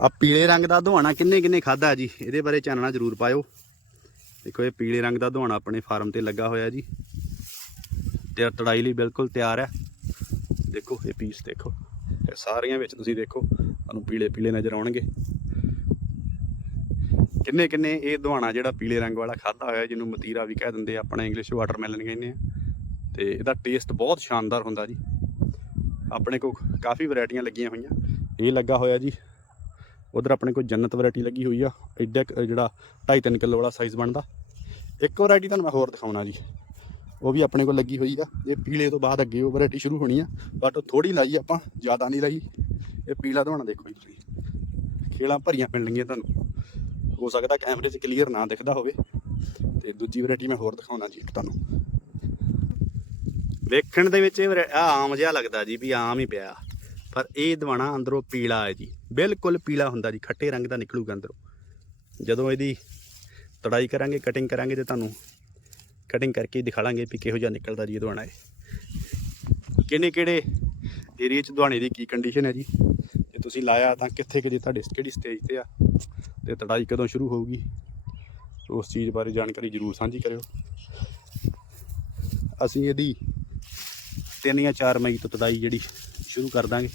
ਆ ਪੀਲੇ ਰੰਗ ਦਾ ਦੁਹਾਣਾ ਕਿੰਨੇ ਕਿੰਨੇ ਖਾਦਾ ਜੀ? ਇਹਦੇ ਬਾਰੇ ਚਾਨਣਾ ਜ਼ਰੂਰ ਪਾਇਓ। ਦੇਖੋ, ਇਹ ਪੀਲੇ ਰੰਗ ਦਾ ਦੁਹਾਣਾ ਆਪਣੇ ਫਾਰਮ ਤੇ ਲੱਗਾ ਹੋਇਆ ਜੀ। ਤੇ ਤੜਾਈ ਲਈ ਬਿਲਕੁਲ ਤਿਆਰ ਹੈ। ਦੇਖੋ, ਇਹ ਪੀਸ ਦੇਖੋ। ਇਹ ਸਾਰੀਆਂ ਵਿੱਚ ਤੁਸੀਂ ਦੇਖੋ, ਤੁਹਾਨੂੰ ਪੀਲੇ ਪੀਲੇ ਨਜ਼ਰ ਆਉਣਗੇ। ਕਿੰਨੇ ਕਿੰਨੇ ਇਹ ਦੁਹਾਣਾ ਜਿਹੜਾ ਪੀਲੇ ਰੰਗ ਵਾਲਾ ਖਾਦਾ ਹੋਇਆ, ਜਿਹਨੂੰ ਮਤੀਰਾ ਵੀ ਕਹਿ ਦਿੰਦੇ ਆਪਣਾ ਇੰਗਲਿਸ਼ ਵਾਟਰਮੈਲਨ ਕਹਿੰਦੇ ਆ। ਤੇ ਇਹਦਾ ਟੇਸਟ ਬਹੁਤ ਸ਼ਾਨਦਾਰ ਹੁੰਦਾ ਜੀ। ਆਪਣੇ ਕੋਲ ਕਾਫੀ ਵੈਰਾਈਟੀਆਂ ਲੱਗੀਆਂ ਹੋਈਆਂ। ਇਹ ਲੱਗਾ ਹੋਇਆ ਜੀ ਉਧਰ ਆਪਣੇ ਕੋਲ ਜੰਨਤ ਵੈਰਾਈਟੀ ਲੱਗੀ ਹੋਈ ਆ, ਐਡਾ ਕੁ ਜਿਹੜਾ 2.5 ਕਿਲੋ ਵਾਲਾ ਸਾਈਜ਼ ਬਣਦਾ। ਇੱਕ ਵੈਰਾਈਟੀ ਤੁਹਾਨੂੰ ਮੈਂ ਹੋਰ ਦਿਖਾਉਣਾ ਜੀ। ਉਹ ਵੀ ਆਪਣੇ ਕੋਲ ਲੱਗੀ ਹੋਈ ਆ। ਇਹ ਪੀਲੇ ਤੋਂ ਬਾਅਦ ਅੱਗੇ ਉਹ ਵੈਰਾਈਟੀ ਸ਼ੁਰੂ ਹੋਣੀ ਆ। ਬਟ ਥੋੜੀ ਲਾਈ ਆਪਾਂ, ਜ਼ਿਆਦਾ ਨਹੀਂ ਲਾਈ। ਇਹ ਪੀਲਾ ਧੋਣਾ ਦੇਖੋ ਜੀ ਤੁਸੀਂ। ਖੇਲਾਂ ਭਰੀਆਂ ਪੈਣਗੀਆਂ ਤੁਹਾਨੂੰ। ਹੋ ਸਕਦਾ ਕੈਮਰੇ 'ਚ ਕਲੀਅਰ ਨਾ ਦਿਖਦਾ ਹੋਵੇ। ਤੇ ਦੂਜੀ ਵੈਰਾਈਟੀ ਮੈਂ ਹੋਰ ਦਿਖਾਉਣਾ ਜੀ ਤੁਹਾਨੂੰ। ਵੇਖਣ ਦੇ ਵਿੱਚ ਇਹ ਵੈਰਾ- ਆਮ ਜਿਹਾ ਲੱਗਦਾ ਜੀ ਵੀ ਆਮ ਹੀ ਪਿਆ। ਪਰ ਇਹ ਦਵਾਣਾ ਅੰਦਰੋਂ ਪੀਲਾ ਹੈ ਜੀ। ਬਿਲਕੁਲ ਪੀਲਾ ਹੁੰਦਾ ਜੀ, ਖੱਟੇ ਰੰਗ ਦਾ ਨਿਕਲੂਗਾ ਅੰਦਰੋਂ। ਜਦੋਂ ਇਹਦੀ ਤੜਾਈ ਕਰਾਂਗੇ ਕਟਿੰਗ ਕਰਾਂਗੇ ਤੇ ਤੁਹਾਨੂੰ ਕਟਿੰਗ ਕਰਕੇ ਦਿਖਾ ਲਾਂਗੇ ਵੀ ਕਿਹੋ ਜਿਹਾ ਨਿਕਲਦਾ ਜੀ ਇਹ ਦਵਾਣਾ ਇਹ। ਕਿਹਨੇ ਕਿਹੜੇ ਏਰੀਆ 'ਚ ਦਵਾਣੇ ਦੀ ਕੀ ਕੰਡੀਸ਼ਨ ਹੈ ਜੀ? ਜੇ ਤੁਸੀਂ ਲਾਇਆ ਤਾਂ ਕਿੱਥੇ ਕਿ ਜੇ ਤੁਹਾਡੇ ਕਿਹੜੀ ਸਟੇਜ ਤੇ ਆ? ਤੇ ਤੜਾਈ ਕਦੋਂ ਸ਼ੁਰੂ ਹੋਊਗੀ? ਉਸ ਚੀਜ਼ ਬਾਰੇ ਜਾਣਕਾਰੀ ਜ਼ਰੂਰ ਸਾਂਝੀ ਕਰਿਓ। ਅਸੀਂ ਇਹਦੀ ਤਿੰਨ ਜਾਂ 4 ਮਈ ਤੋਂ ਤੜਾਈ ਜਿਹੜੀ ਸ਼ੁਰੂ ਕਰ ਦਾਂਗੇ।